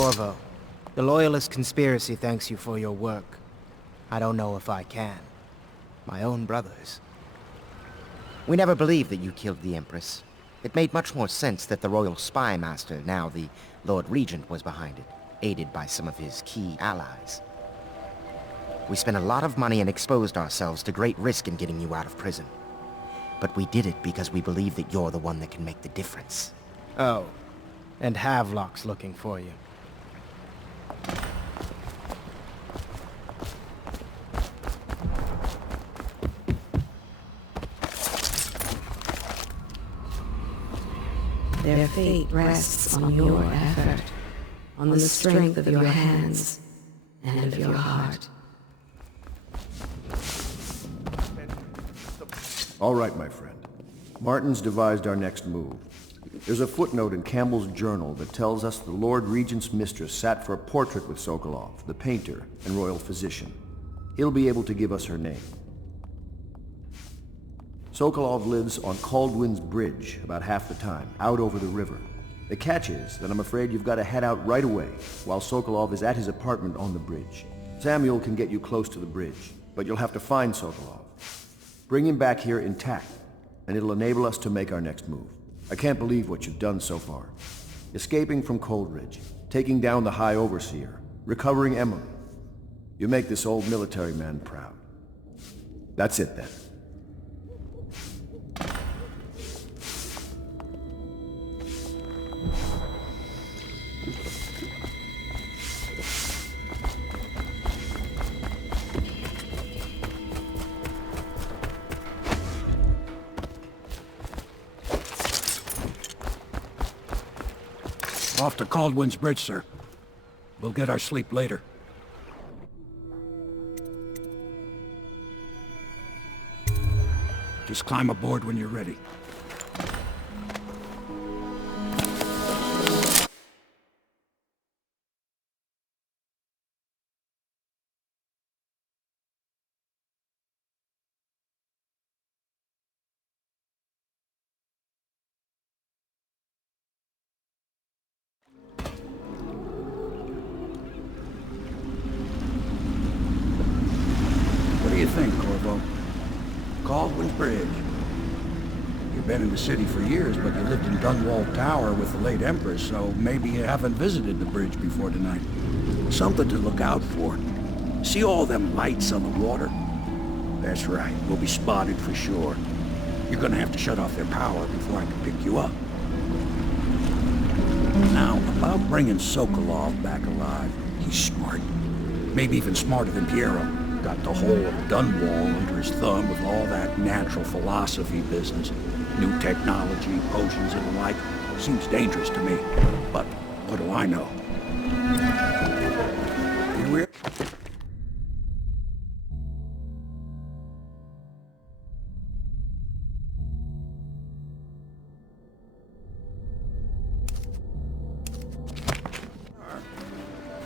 Corvo, the Loyalist conspiracy thanks you for your work. I don't know if I can. My own brothers. We never believed that you killed the Empress. It made much more sense that the Royal Spy Master, now the Lord Regent, was behind it, aided by some of his key allies. We spent a lot of money and exposed ourselves to great risk in getting you out of prison. But we did it because we believe that you're the one that can make the difference. Oh, and Havelock's looking for you. Their fate rests on your effort, on the strength of your hands and of your heart. All right, my friend. Martin's devised our next move. There's a footnote in Campbell's journal that tells us the Lord Regent's mistress sat for a portrait with Sokolov, the painter and royal physician. He'll be able to give us her name. Sokolov lives on Caldwin's Bridge about half the time, out over the river. The catch is that I'm afraid you've got to head out right away, while Sokolov is at his apartment on the bridge. Samuel can get you close to the bridge, but you'll have to find Sokolov. Bring him back here intact, and it'll enable us to make our next move. I can't believe what you've done so far. Escaping from Coldridge, taking down the High Overseer, recovering Emily. You make this old military man proud. That's it then. Off to Caldwin's Bridge, sir. We'll get our sleep later. Just climb aboard when you're ready. What do you think, Corvo? Caldwin's Bridge. You've been in the city for years, but you lived in Dunwall Tower with the late Empress, so maybe you haven't visited the bridge before tonight. Something to look out for. See all them lights on the water? That's right, we'll be spotted for sure. You're gonna have to shut off their power before I can pick you up. Now, about bringing Sokolov back alive, he's smart. Maybe even smarter than Piero. Got the whole of Dunwall under his thumb with all that natural philosophy business. New technology, potions and the like. Seems dangerous to me. But what do I know? Here we are.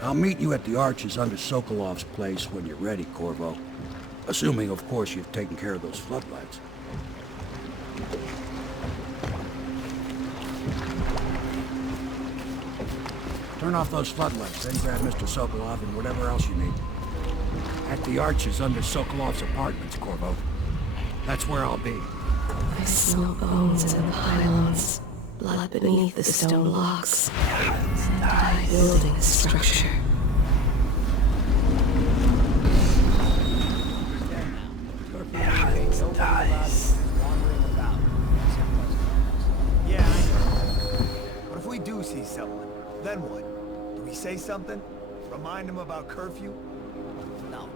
I'll meet you at the arches under Sokolov's place when you're ready, Corvo. Assuming, of course, you've taken care of those floodlights. Turn off those floodlights, then grab Mr. Sokolov and whatever else you need. At the arches under Sokolov's apartments, Corvo. That's where I'll be. I smell bones in the pylons, blood beneath the stone locks. Die building a structure. Yeah, I know. What if we do see someone? Then what? Do we say something? Remind them about curfew? No,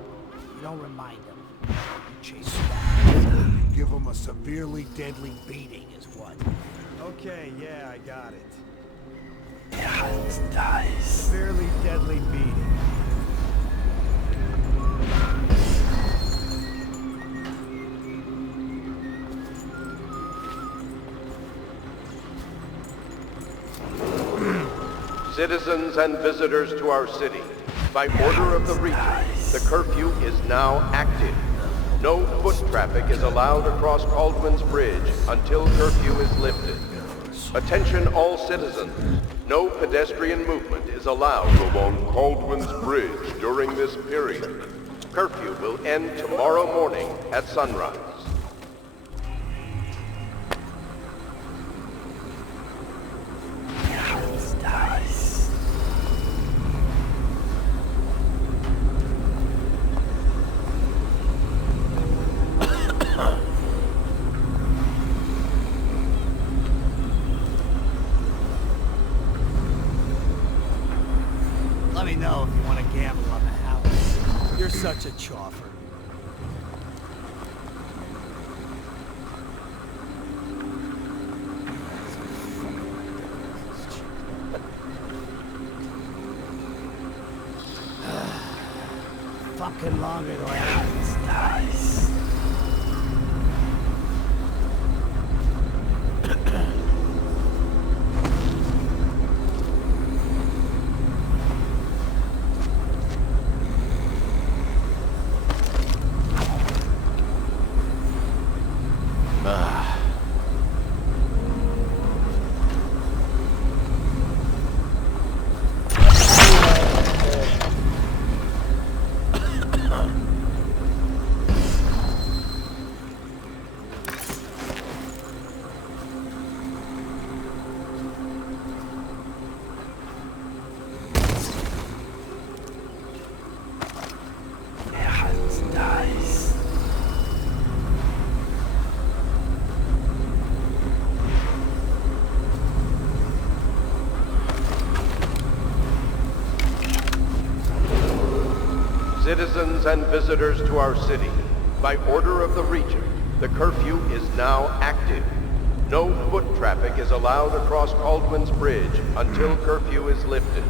you don't remind them. You chase them down. Give them a severely deadly beating is what. Okay, yeah, I got it. Dies. Severely deadly beating. Citizens and visitors to our city, by order of the Regent, the curfew is now active. No foot traffic is allowed across Caldwin's Bridge until curfew is lifted. Attention all citizens. No pedestrian movement is allowed along Caldwin's Bridge during this period. Curfew will end tomorrow morning at sunrise. Let me know if you want to gamble on the house. You're such a choffer. Fucking longer than happens. Nice. Citizens and visitors to our city, by order of the Regent, the curfew is now active. No foot traffic is allowed across Caldwin's Bridge until curfew is lifted.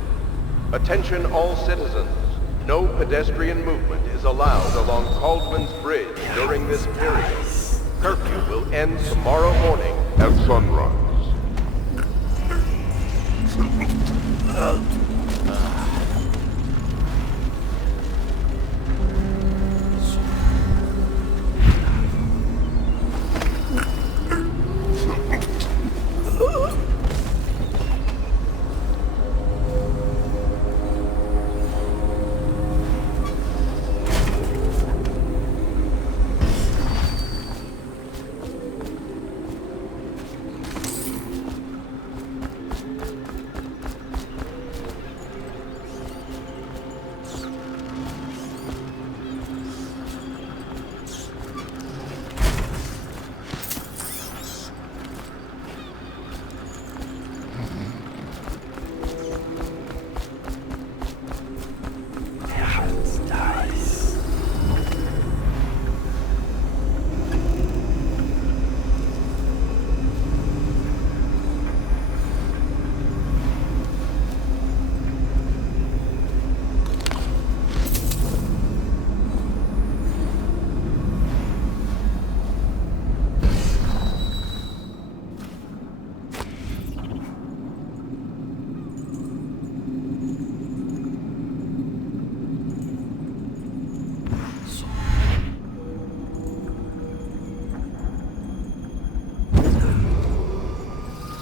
Attention all citizens. No pedestrian movement is allowed along Caldwin's Bridge during this period. Curfew will end tomorrow morning at sunrise.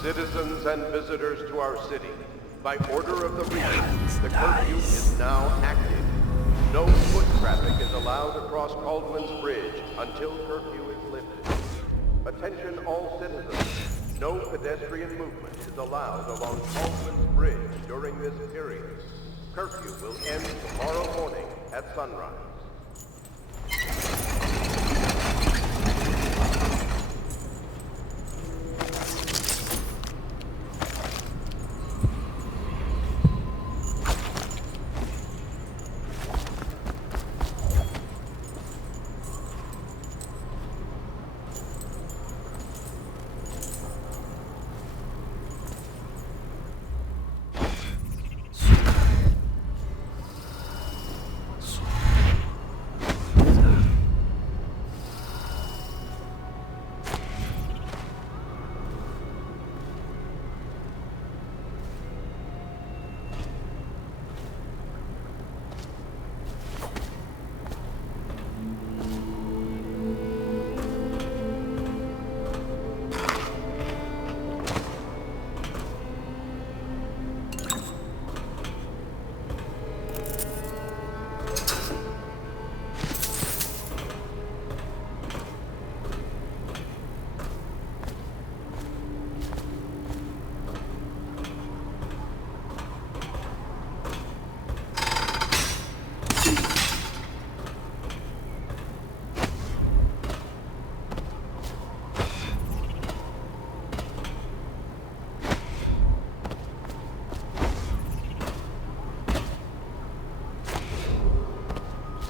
Citizens and visitors to our city, by order of the Regent, the curfew is now active. No foot traffic is allowed across Caldwin's Bridge until curfew is lifted. Attention all citizens. No pedestrian movement is allowed along Caldwin's Bridge during this period. Curfew will end tomorrow morning at sunrise.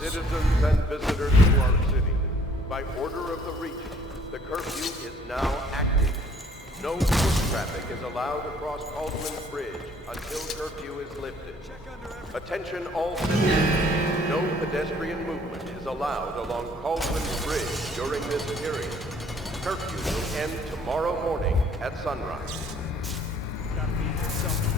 Citizens and visitors to our city, by order of the Regent, the curfew is now active. No foot traffic is allowed across Caldwin's Bridge until curfew is lifted. Attention all citizens. No pedestrian movement is allowed along Caldwin's Bridge during this period. Curfew will end tomorrow morning at sunrise. Gotta be here somewhere.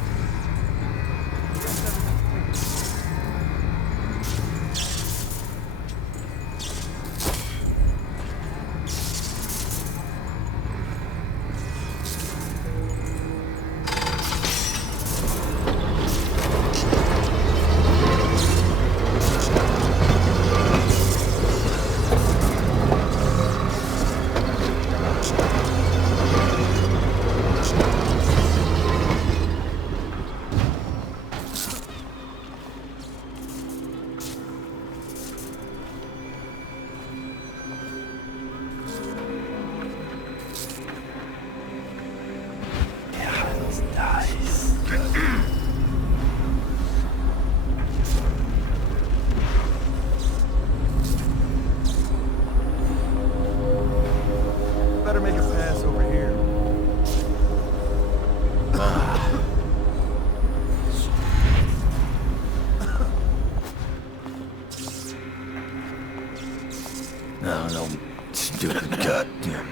Better make a pass over here. No, stupid goddamn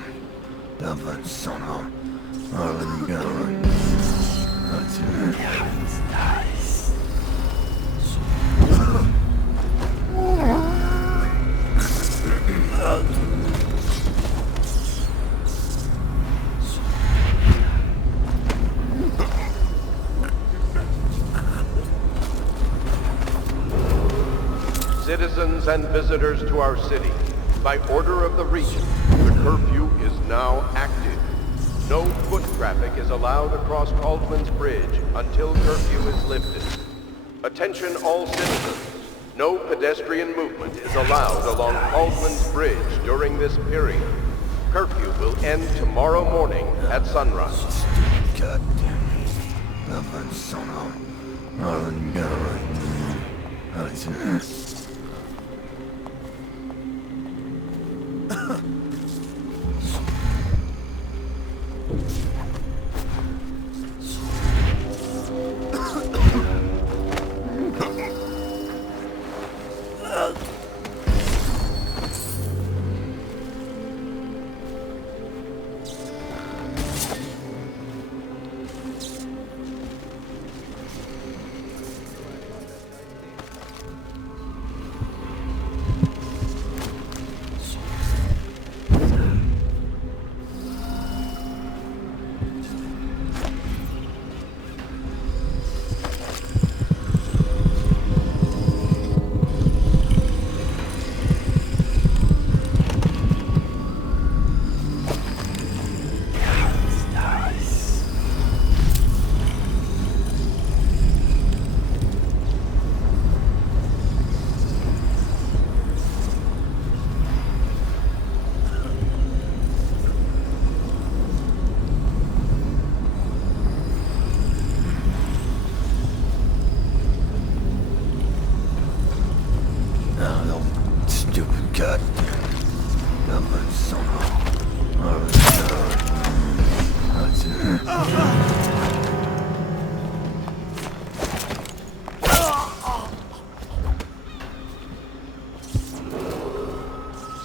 dumb son of Harlan Gallery. That's it. Yeah, it's nice. Citizens and visitors to our city, by order of the Regent, the curfew is now active. No foot traffic is allowed across Caldwin's Bridge until curfew is lifted. Attention all citizens. No pedestrian movement is allowed along Caldwin's Bridge during this period. Curfew will end tomorrow morning at sunrise. Goddamn dumb son of Harlan Gallery. That's it.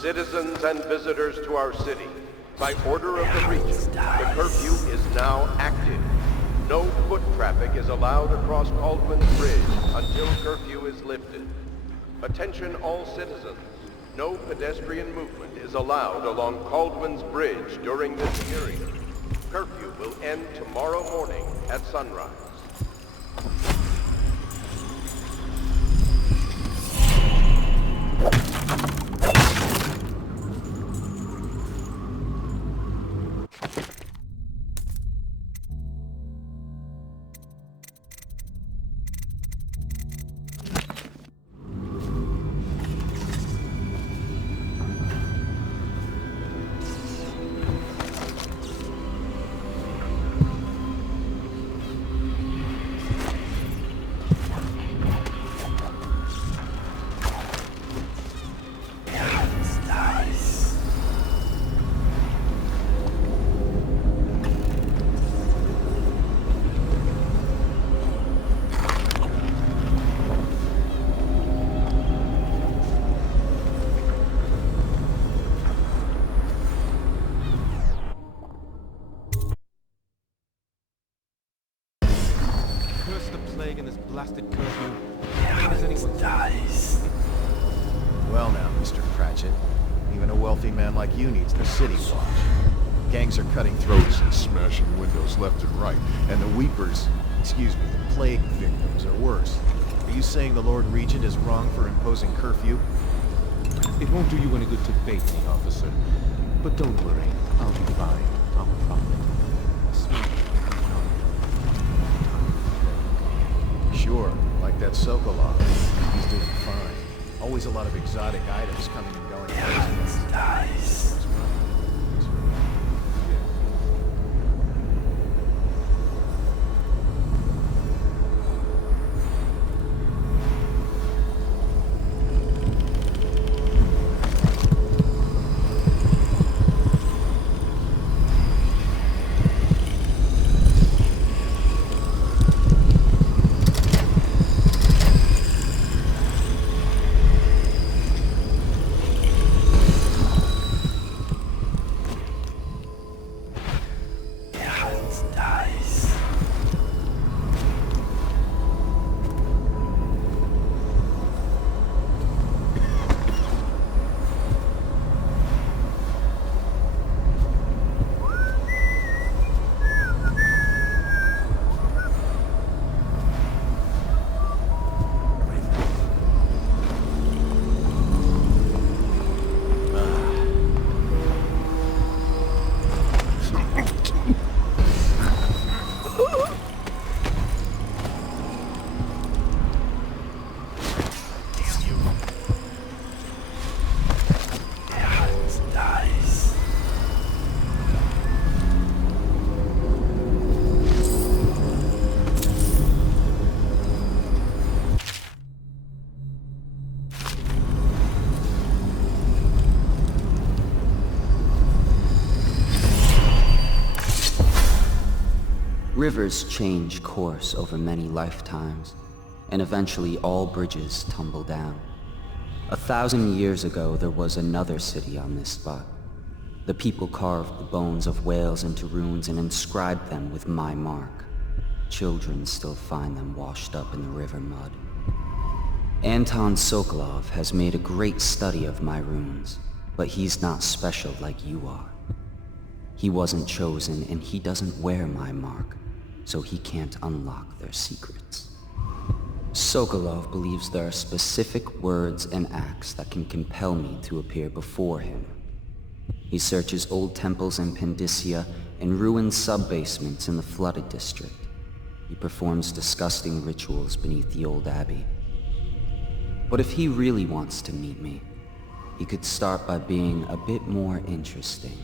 Citizens and visitors to our city, by order of the Regent, the curfew is now active. No foot traffic is allowed across Caldwin's Bridge until curfew is lifted. Attention all citizens. No pedestrian movement is allowed along Caldwin's Bridge during this period. Curfew will end tomorrow morning at sunrise. plaguing this blasted curfew. When is anyone dies? Well now, Mr. Cratchit. Even a wealthy man like you needs the city watch. Gangs are cutting throats and smashing windows left and right. And the weepers, excuse me, the plague victims are worse. Are you saying the Lord Regent is wrong for imposing curfew? It won't do you any good to bait me, officer. But don't worry, I'll be fine. I'll promise. Sure, like that Sokolov. He's doing fine. Always a lot of exotic items coming and going. Nice. Rivers change course over many lifetimes, and eventually all bridges tumble down. 1,000 years ago, there was another city on this spot. The people carved the bones of whales into runes and inscribed them with my mark. Children still find them washed up in the river mud. Anton Sokolov has made a great study of my runes, but he's not special like you are. He wasn't chosen, and he doesn't wear my mark, so he can't unlock their secrets. Sokolov believes there are specific words and acts that can compel me to appear before him. He searches old temples in Pendicia and ruined sub-basements in the flooded district. He performs disgusting rituals beneath the old abbey. But if he really wants to meet me, he could start by being a bit more interesting.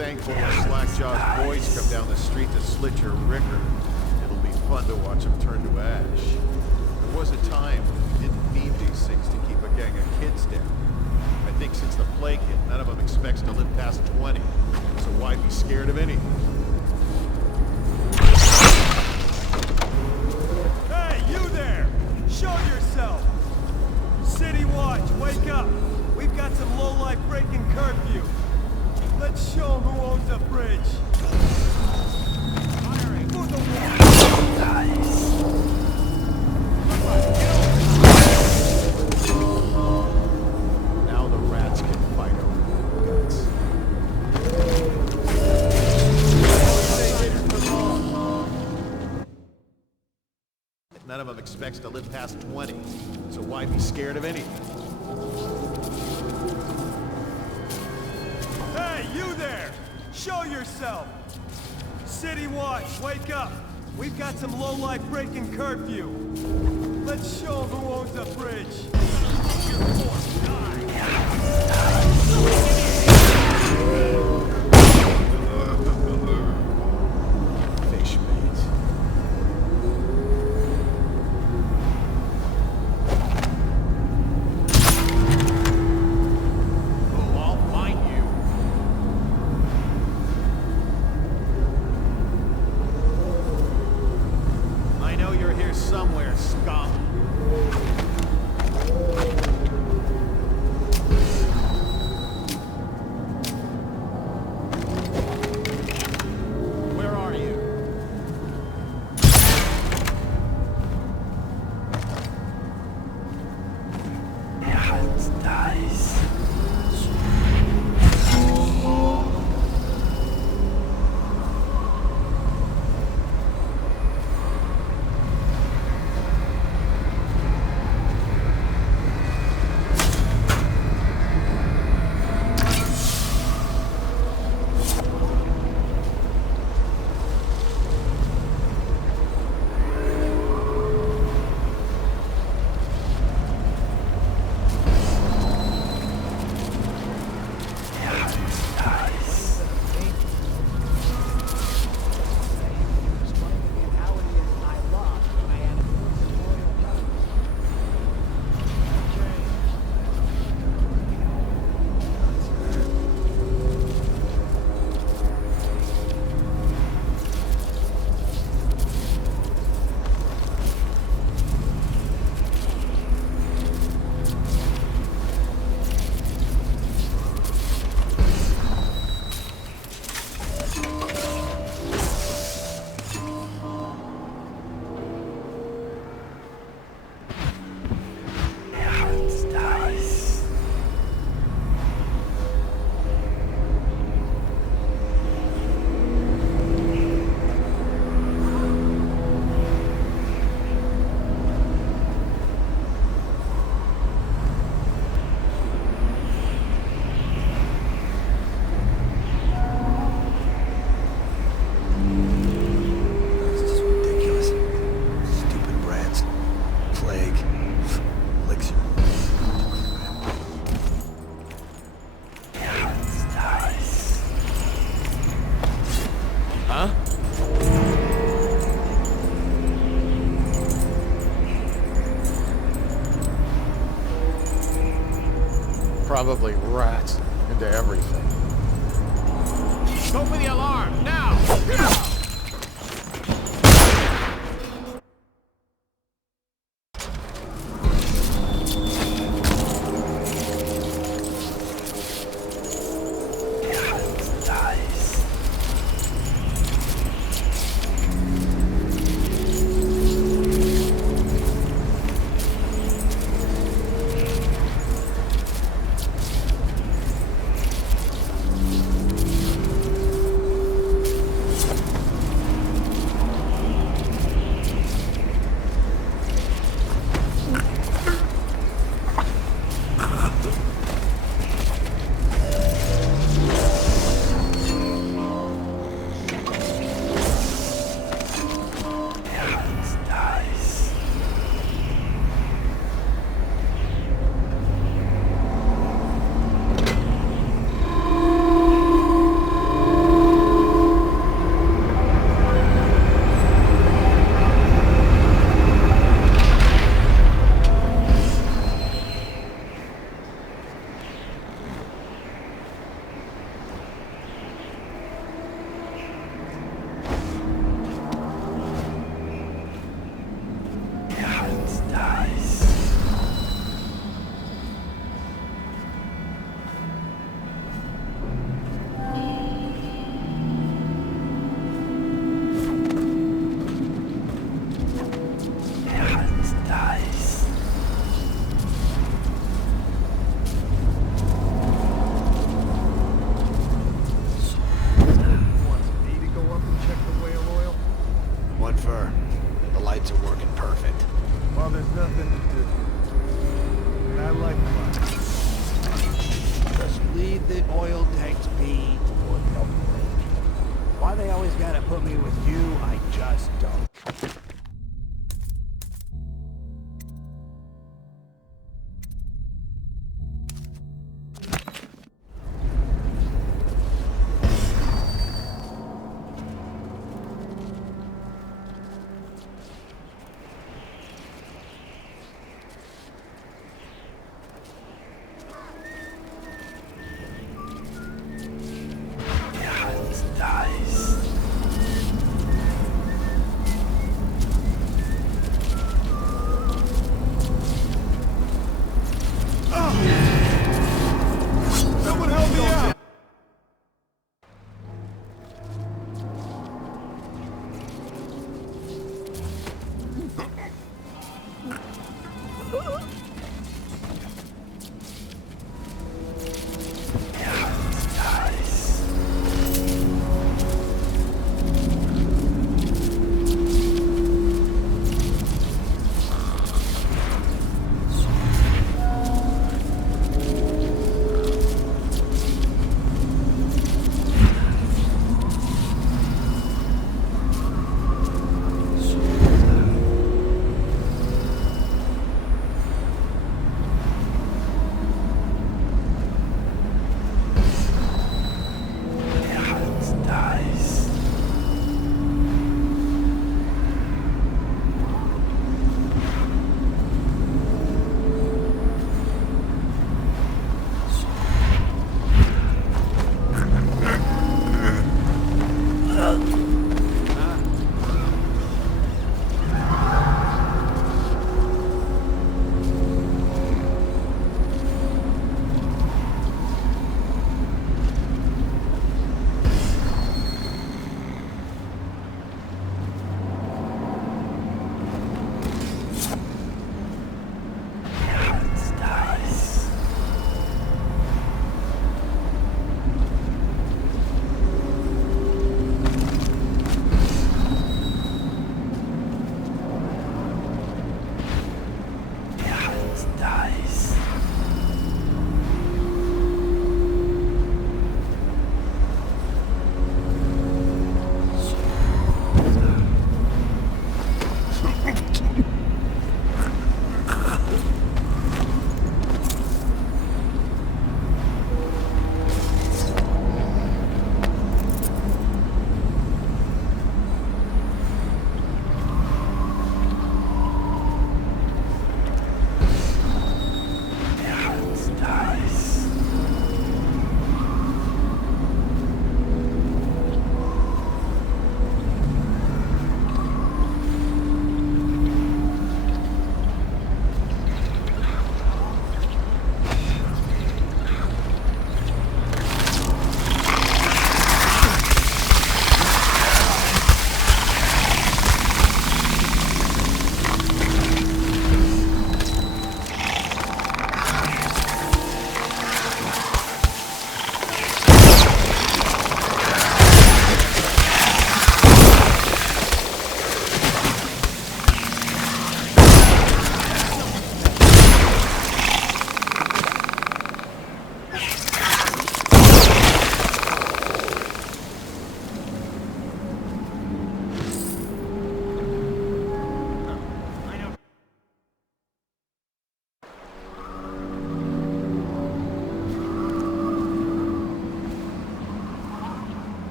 thankful when Slackjaw's boys come down the street to slit your ricker. It'll be fun to watch them turn to ash. There was a time when we didn't need these things to keep a gang of kids down. I think since the plague hit, none of them expects to live past 20. So why be scared of anything? Hey, you there! Show yourself! City Watch, wake up! We've got some lowlife breaking curfew. Let's show them who owns the bridge. Firing for the wall. Nice. Now the rats can fight over their guts. None of them expects to live past 20, so why be scared of anything? Hey, you there! Show yourself! City Watch, wake up! We've got some lowlife breaking curfew. Let's show them who owns the bridge. Fish bait. Oh, I'll find you. I know you're here somewhere, scum. Where are you? Probably rats into everything. Go for the alarm, now! the oil tanks be or they'll break. Why they always gotta put me with you, I just don't.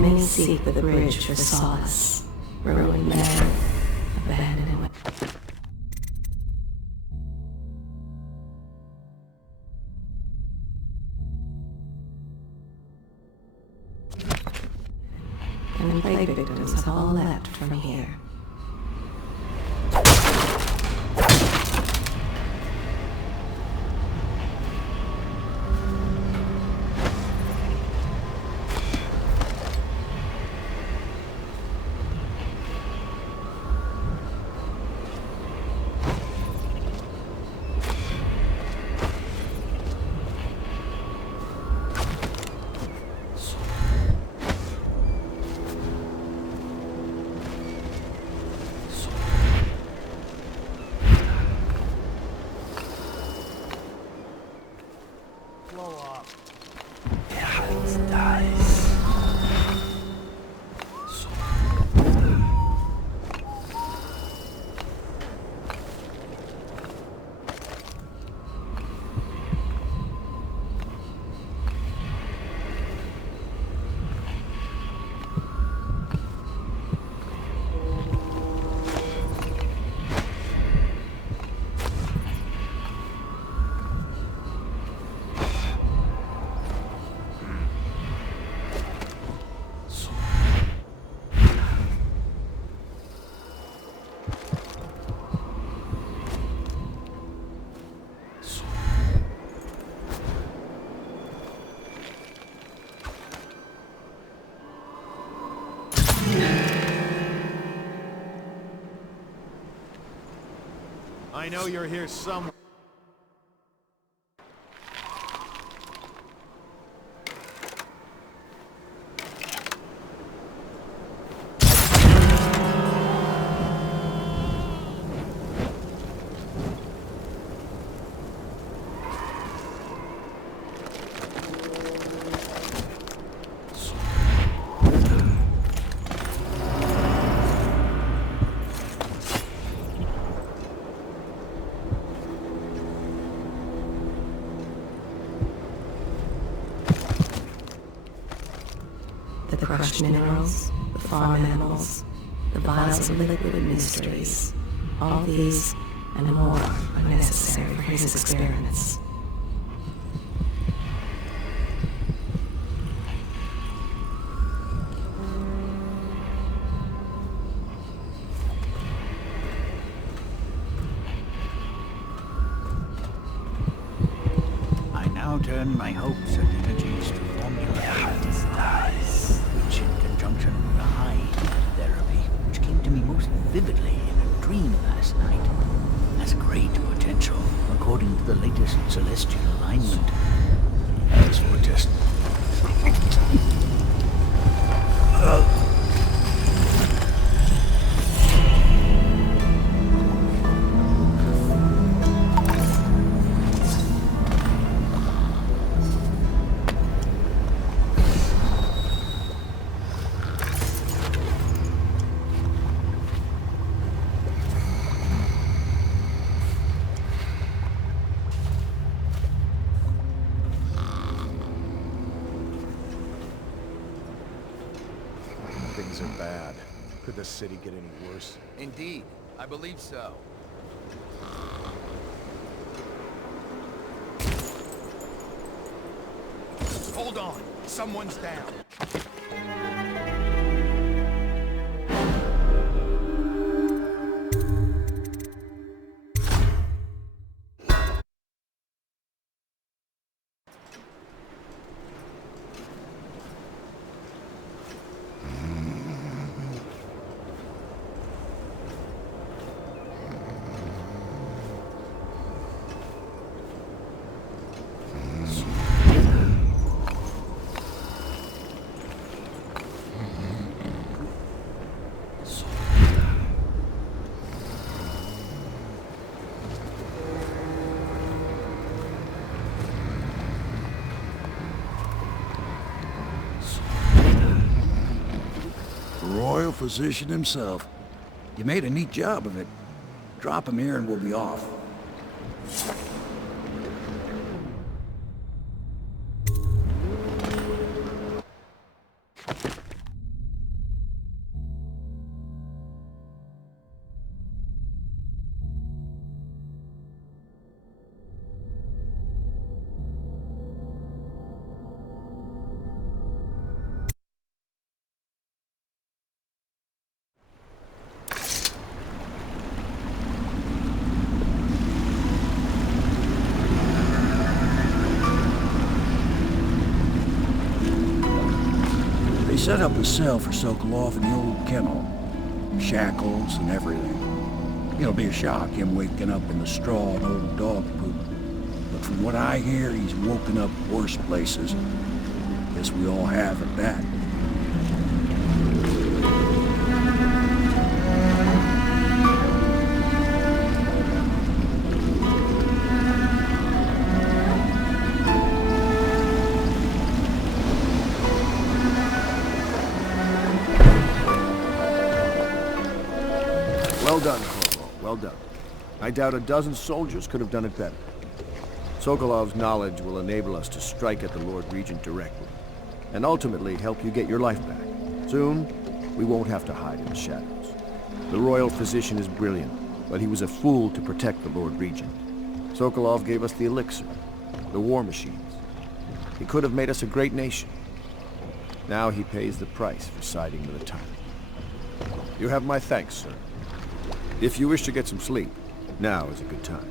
Many seek the bridge for solace. Ruined men, abandoned women. And plague victims have all left from here. I know you're here somewhere. The crushed minerals, the farm animals, the vials of liquid mysteries. All these and more are necessary for his experiments. I now turn my hopes and energies to formula which, in conjunction with the high therapy, which came to me most vividly in a dream last night, has great potential according to the latest celestial alignment. As for test... Things are bad. Could the city get any worse? Indeed, I believe so. Hold on, someone's down. Royal physician himself. You made a neat job of it. Drop him here and we'll be off. set up a cell for Sokolov in the old kennel. Shackles and everything. It'll be a shock, him waking up in the straw and old dog poop. But from what I hear, he's woken up worse places. Guess we all have at that. Well done, Corvo. Well done. I doubt a dozen soldiers could have done it better. Sokolov's knowledge will enable us to strike at the Lord Regent directly, and ultimately help you get your life back. Soon, we won't have to hide in the shadows. The royal physician is brilliant, but he was a fool to protect the Lord Regent. Sokolov gave us the elixir, the war machines. He could have made us a great nation. Now he pays the price for siding with a tyrant. You have my thanks, sir. If you wish to get some sleep, now is a good time.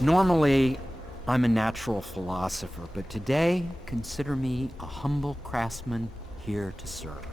Normally, I'm a natural philosopher, but today, consider me a humble craftsman here to serve.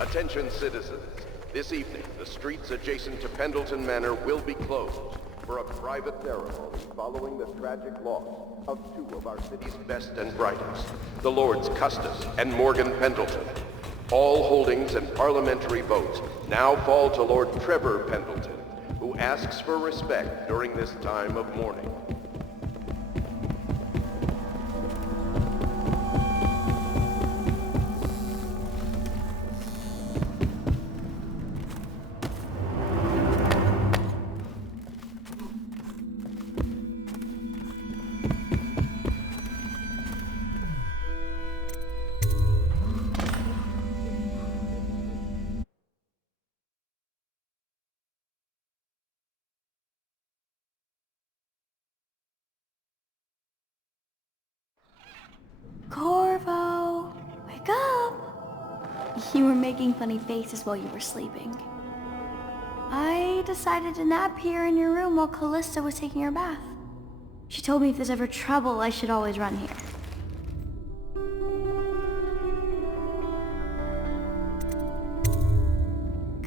Attention citizens. This evening, the streets adjacent to Pendleton Manor will be closed for a private ceremony following the tragic loss of two of our city's best and brightest, the Lords Custis and Morgan Pendleton. All holdings and parliamentary votes now fall to Lord Trevor Pendleton, who asks for respect during this time of mourning. Corvo, wake up! You were making funny faces while you were sleeping. I decided to nap here in your room while Callista was taking her bath. She told me if there's ever trouble, I should always run here.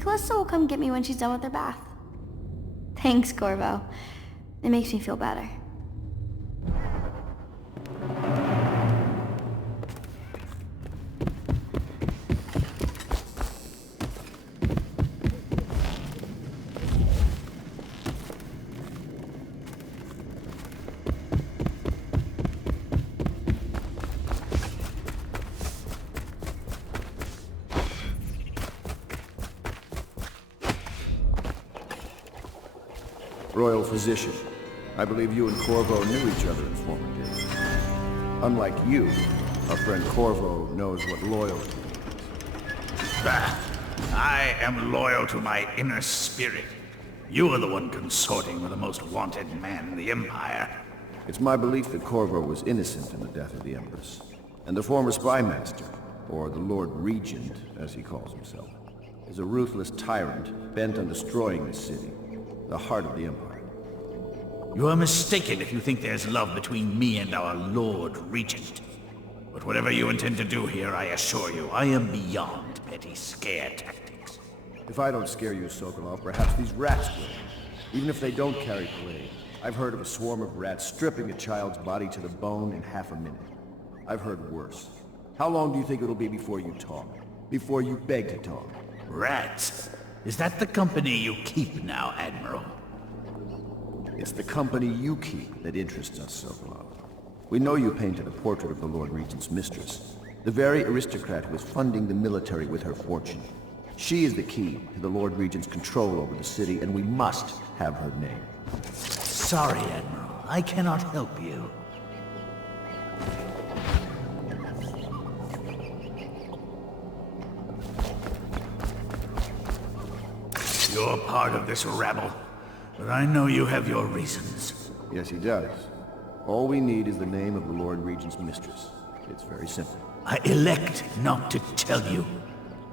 Callista will come get me when she's done with her bath. Thanks, Corvo. It makes me feel better. Royal Physician, I believe you and Corvo knew each other in former days. Unlike you, our friend Corvo knows what loyalty is. Bah! I am loyal to my inner spirit. You are the one consorting with the most wanted man in the Empire. It's my belief that Corvo was innocent in the death of the Empress, and the former spy master, or the Lord Regent, as he calls himself, is a ruthless tyrant bent on destroying this city, the heart of the Empire. You are mistaken if you think there's love between me and our Lord Regent. But whatever you intend to do here, I assure you, I am beyond petty scare tactics. If I don't scare you, Sokolov, perhaps these rats will. Even if they don't carry parade, I've heard of a swarm of rats stripping a child's body to the bone in half a minute. I've heard worse. How long do you think it'll be before you talk? Before you beg to talk? Rats? Is that the company you keep now, Admiral? It's the company you keep that interests us, Sokolov. We know you painted a portrait of the Lord Regent's mistress, the very aristocrat who is funding the military with her fortune. She is the key to the Lord Regent's control over the city, and we must have her name. Sorry, Admiral. I cannot help you. You're part of this rabble, but I know you have your reasons. Yes, he does. All we need is the name of the Lord Regent's mistress. It's very simple. I elect not to tell you.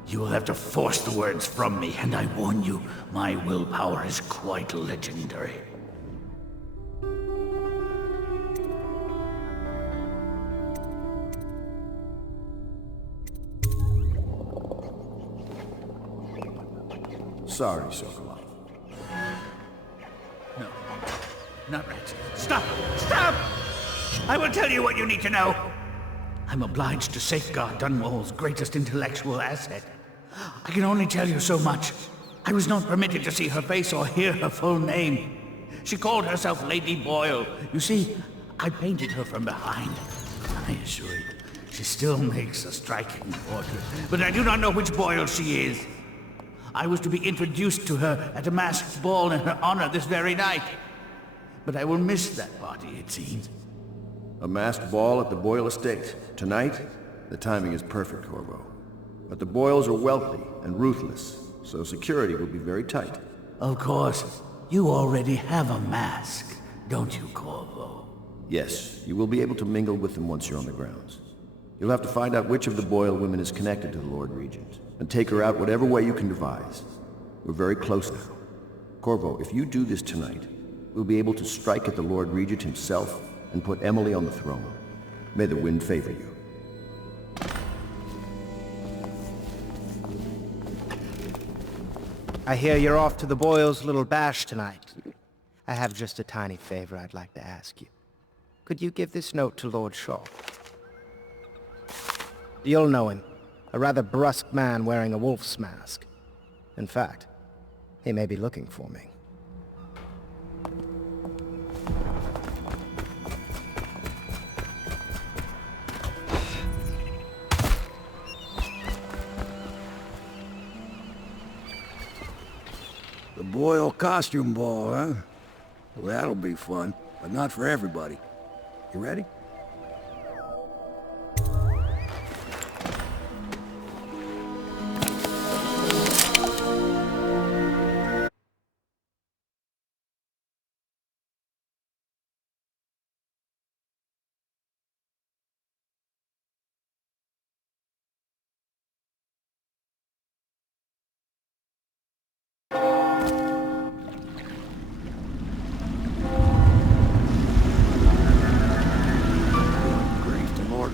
You will have to force the words from me, and I warn you, my willpower is quite legendary. Sorry, Sokolov. No, not rats. Stop! Stop! I will tell you what you need to know. I'm obliged to safeguard Dunwall's greatest intellectual asset. I can only tell you so much. I was not permitted to see her face or hear her full name. She called herself Lady Boyle. You see, I painted her from behind. I assure you, she still makes a striking portrait, but I do not know which Boyle she is. I was to be introduced to her at a masked ball in her honor this very night. But I will miss that party, it seems. A masked ball at the Boyle estate. Tonight? The timing is perfect, Corvo. But the Boyles are wealthy and ruthless, so security will be very tight. Of course. You already have a mask, don't you, Corvo? Yes, you will be able to mingle with them once you're on the grounds. You'll have to find out which of the Boyle women is connected to the Lord Regent, and take her out whatever way you can devise. We're very close now. Corvo, if you do this tonight, we'll be able to strike at the Lord Regent himself and put Emily on the throne. May the wind favor you. I hear you're off to the Boyles' little bash tonight. I have just a tiny favor I'd like to ask you. Could you give this note to Lord Shaw? You'll know him. A rather brusque man wearing a wolf's mask. In fact, he may be looking for me. The Boyle costume ball, huh? Well, that'll be fun, but not for everybody. You ready?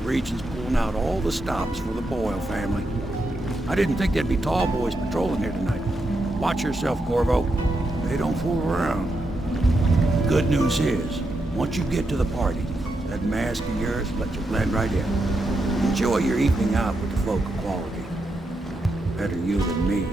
Regent's pulling out all the stops for the Boyle family. I didn't think there'd be tall boys patrolling here tonight. Watch yourself, Corvo. They don't fool around. The good news is, once you get to the party, that mask of yours lets you blend right in. Enjoy your evening out with the folk of quality. Better you than me.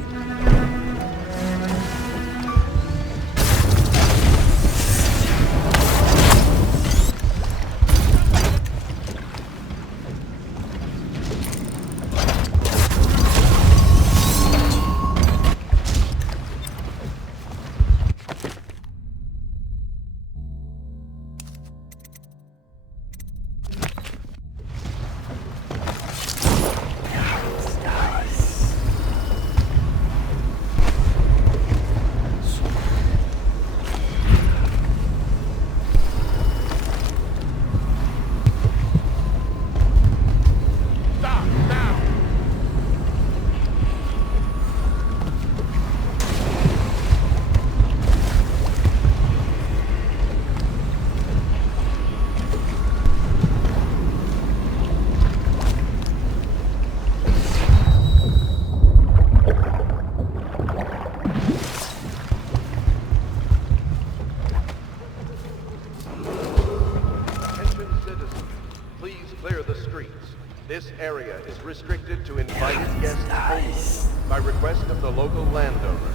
This area is restricted to invited guests only by request of the local landowners.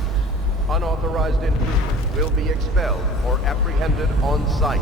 Unauthorized intruders will be expelled or apprehended on site.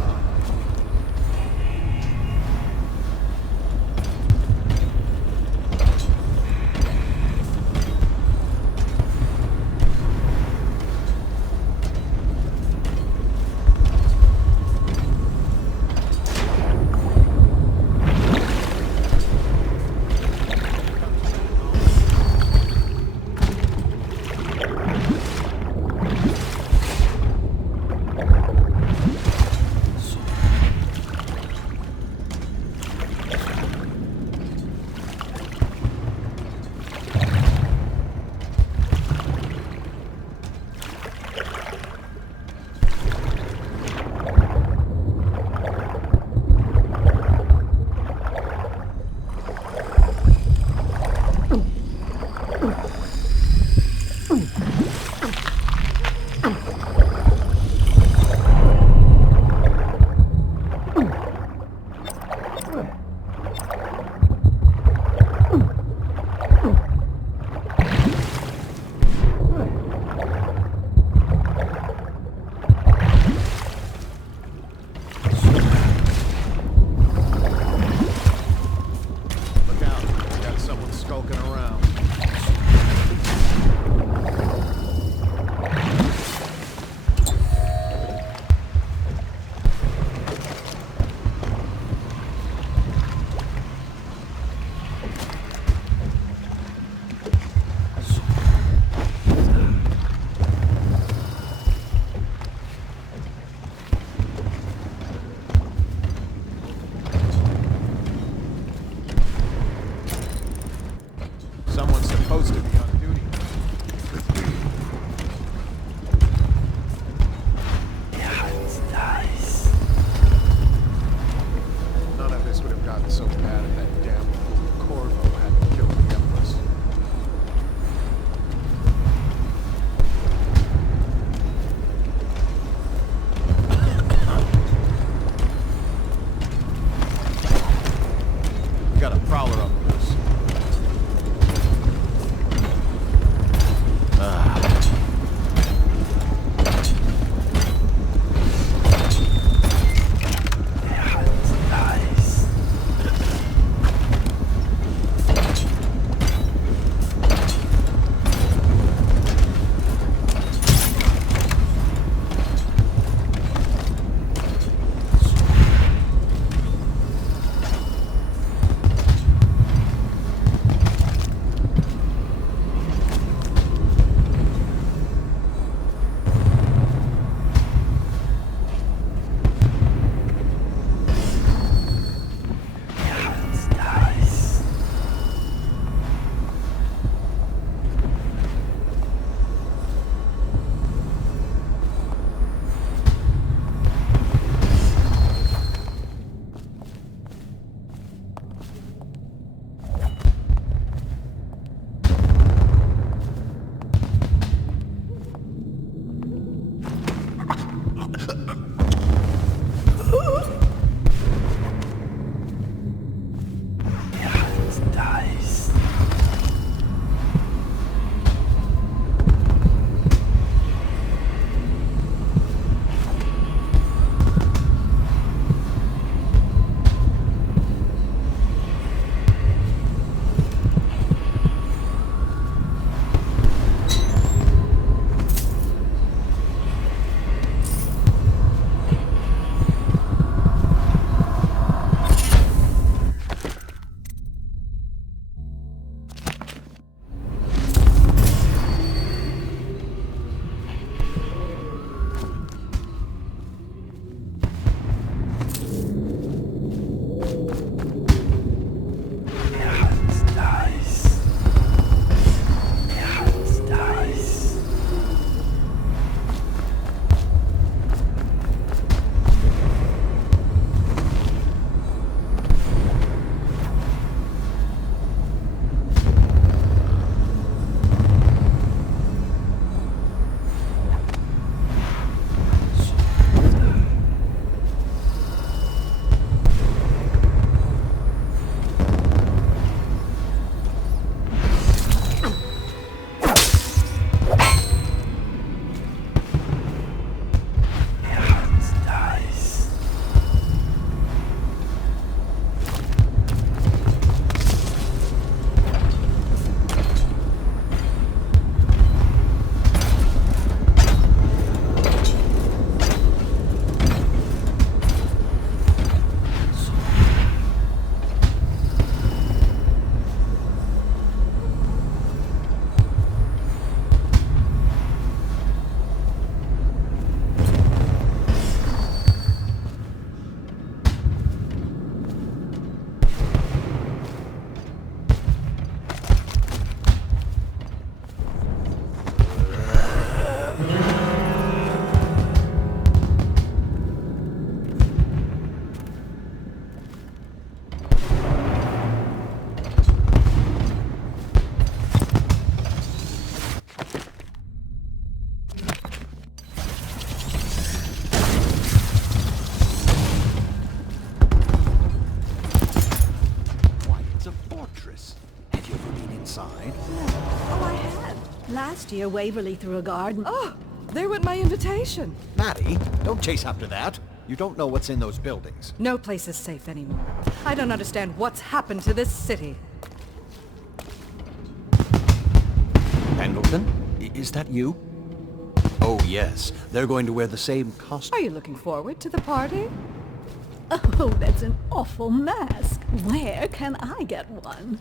steer Waverly through a garden. Oh, there went my invitation. Maddie, don't chase after that. You don't know what's in those buildings. No place is safe anymore. I don't understand what's happened to this city. Pendleton? Is that you? Oh, yes. They're going to wear the same costume. Are you looking forward to the party? Oh, that's an awful mask. Where can I get one?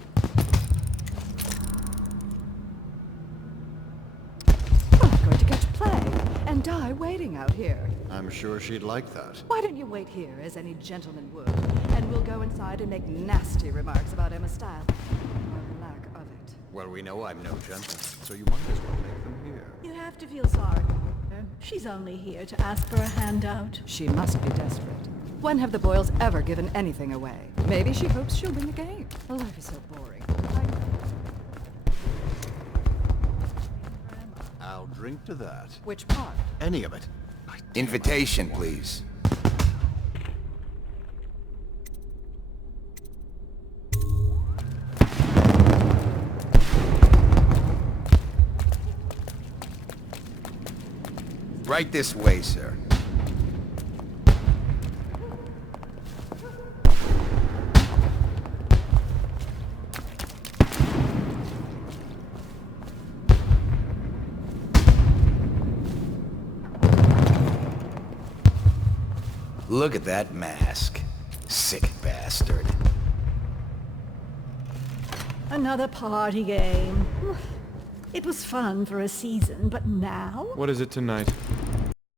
I'm going to get to play and die waiting out here. I'm sure she'd like that. Why don't you wait here, as any gentleman would, and we'll go inside and make nasty remarks about Emma's style, or lack of it. Well, we know I'm no gentleman, so you might as well make them here. You have to feel sorry for her. She's only here to ask for a handout. She must be desperate. When have the Boyles ever given anything away? Maybe she hopes she'll win the game. Life is so boring. I'll drink to that. Which part? Any of it. Invitation, please. Right this way, sir. Look at that mask. Sick bastard. Another party game. It was fun for a season, but now? What is it tonight?